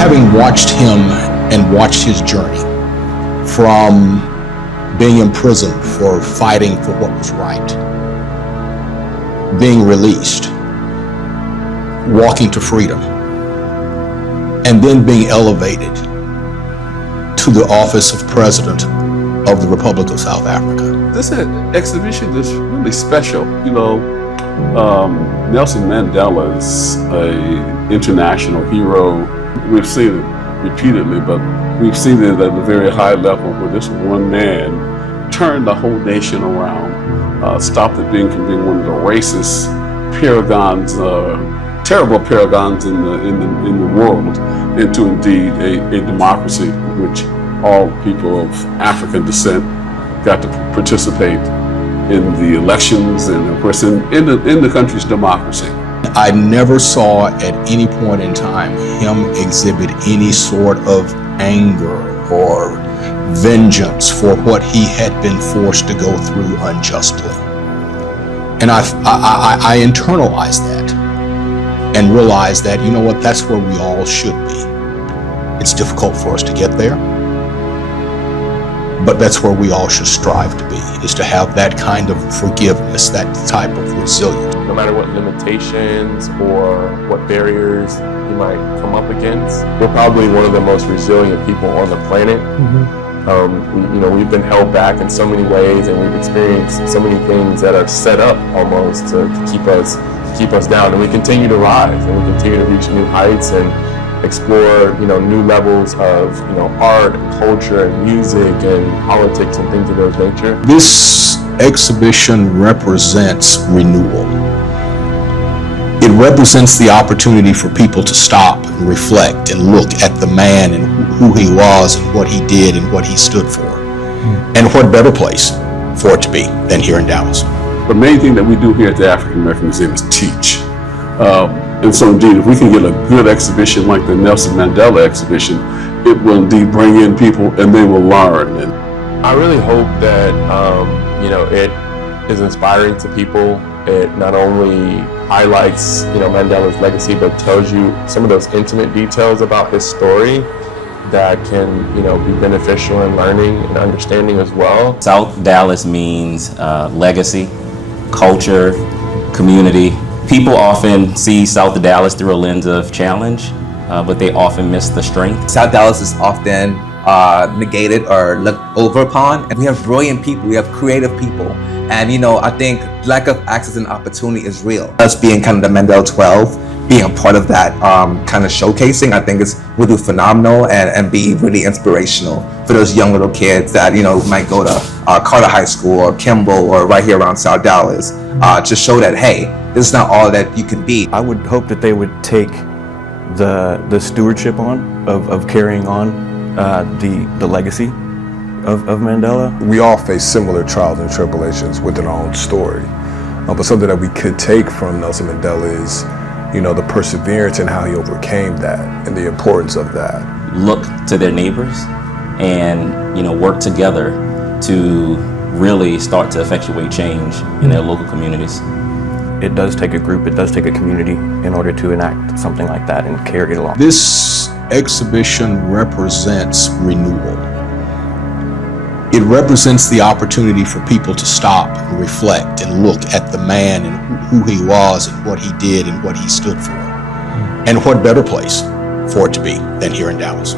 Having watched him and watched his journey from being imprisoned for fighting for what was right, being released, walking to freedom, and then being elevated to the office of President of the Republic of South Africa. This exhibition is really special. Nelson Mandela is an international hero. We've seen it repeatedly, but we've seen it at a very high level where this one man turned the whole nation around, stopped it being one of the racist paragons, terrible paragons in the world, into indeed a democracy in which all people of African descent got to participate in the elections and, of course, in the country's democracy. I never saw at any point in time him exhibit any sort of anger or vengeance for what he had been forced to go through unjustly. And I internalized that and realized that, you know what, that's where we all should be. It's difficult for us to get there, but that's where we all should strive to be, is to have that kind of forgiveness, that type of resilience. No matter what limitations or what barriers you might come up against, we're probably one of the most resilient people on the planet. We've been held back in so many ways, and we've experienced so many things that are set up almost to keep us down. And we continue to rise, and we continue to reach new heights and explore, new levels of, art, and culture, and music, and politics, and things of those nature. This exhibition represents renewal. It represents the opportunity for people to stop and reflect and look at the man and who he was and what he did and what he stood for. And what better place for it to be than here in Dallas. The main thing that we do here at the African American Museum is teach. And so indeed, if we can get a good exhibition like the Nelson Mandela exhibition, it will indeed bring in people and they will learn. And I really hope that, it is inspiring to people. It not only highlights, Mandela's legacy, but tells you some of those intimate details about his story that can, be beneficial in learning and understanding as well. South Dallas means legacy, culture, community. People often see South Dallas through a lens of challenge, but they often miss the strength. South Dallas is often negated or looked over upon, and we have brilliant people, we have creative people, and I think lack of access and opportunity is real. Us being kind of the Mandela 12, being a part of that kind of showcasing, I think is really phenomenal and be really inspirational for those young little kids that might go to Carter High School or Kimball or right here around South Dallas, to show that, hey, this is not all that you can be. I would hope that they would take the stewardship on of carrying on the legacy of Mandela. We all face similar trials and tribulations within our own story, but something that we could take from Nelson Mandela is, the perseverance and how he overcame that and the importance of that. Look to their neighbors and work together to really start to effectuate change in their local communities. It does take a group, it does take a community in order to enact something like that and carry it along. This exhibition represents renewal. It represents the opportunity for people to stop and reflect and look at the man and who he was and what he did and what he stood for. And what better place for it to be than here in Dallas.